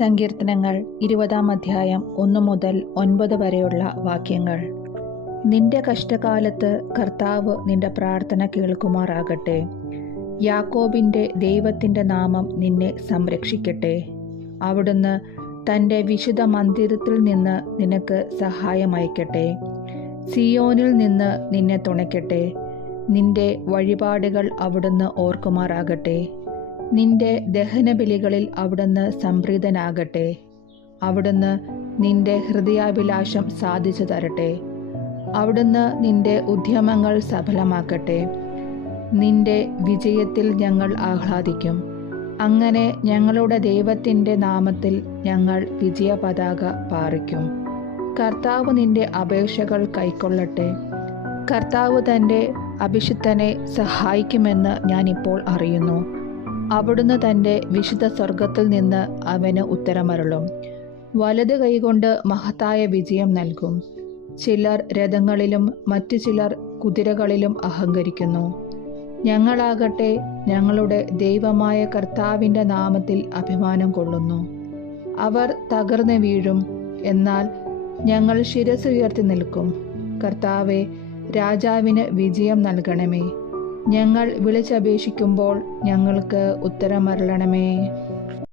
സങ്കീർത്തനങ്ങൾ ഇരുപതാം അധ്യായം ഒന്ന് മുതൽ ഒൻപത് വരെയുള്ള വാക്യങ്ങൾ. നിന്റെ കഷ്ടകാലത്ത് കർത്താവ് നിന്റെ പ്രാർത്ഥന കേൾക്കുമാറാകട്ടെ. യാക്കോബിന്റെ ദൈവത്തിന്റെ നാമം നിന്നെ സംരക്ഷിക്കട്ടെ. അവിടുന്ന് തന്റെ വിശുദ്ധ മന്ദിരത്തിൽ നിന്ന് നിനക്ക് സഹായമയക്കട്ടെ സിയോനിൽ നിന്ന് നിന്നെ തുണയ്ക്കട്ടെ. നിന്റെ വഴിപാടുകൾ അവിടുന്ന് ഓർക്കുമാറാകട്ടെ. നിന്റെ ദഹനബലികളിൽ അവിടുന്ന് സംപ്രീതനാകട്ടെ. അവിടുന്ന് നിന്റെ ഹൃദയാഭിലാഷം സാധിച്ചു തരട്ടെ. അവിടുന്ന് നിന്റെ ഉദ്യമങ്ങൾ സഫലമാക്കട്ടെ. നിന്റെ വിജയത്തിൽ ഞങ്ങൾ ആഹ്ലാദിക്കും. അങ്ങനെ ഞങ്ങളുടെ ദൈവത്തിന്റെ നാമത്തിൽ ഞങ്ങൾ വിജയ പതാക പാറിക്കും. കർത്താവ് നിന്റെ അപേക്ഷകൾ കൈക്കൊള്ളട്ടെ. കർത്താവ് തന്റെ അഭിഷിക്തനെ സഹായിക്കുമെന്ന് ഞാനിപ്പോൾ അറിയുന്നു. അവിടുന്ന് തന്റെ വിശുദ്ധ സ്വർഗത്തിൽ നിന്ന് അവന് ഉത്തരമരുളും. വലത് കൈകൊണ്ട് മഹത്തായ വിജയം നൽകും. ചിലർ രഥങ്ങളിലും മറ്റു ചിലർ കുതിരകളിലും അഹങ്കരിക്കുന്നു. ഞങ്ങളാകട്ടെ ഞങ്ങളുടെ ദൈവമായ കർത്താവിന്റെ നാമത്തിൽ അഭിമാനം കൊള്ളുന്നു. അവർ തകർന്നു വീഴും എന്നാൽ ഞങ്ങൾ ശിരസ് ഉയർത്തി നിൽക്കും. കർത്താവെ രാജാവിന് വിജയം നൽകണമേ. ഞങ്ങൾ വിളിച്ചപേക്ഷിക്കുമ്പോൾ ഞങ്ങൾക്ക് ഉത്തരമരളണമേ.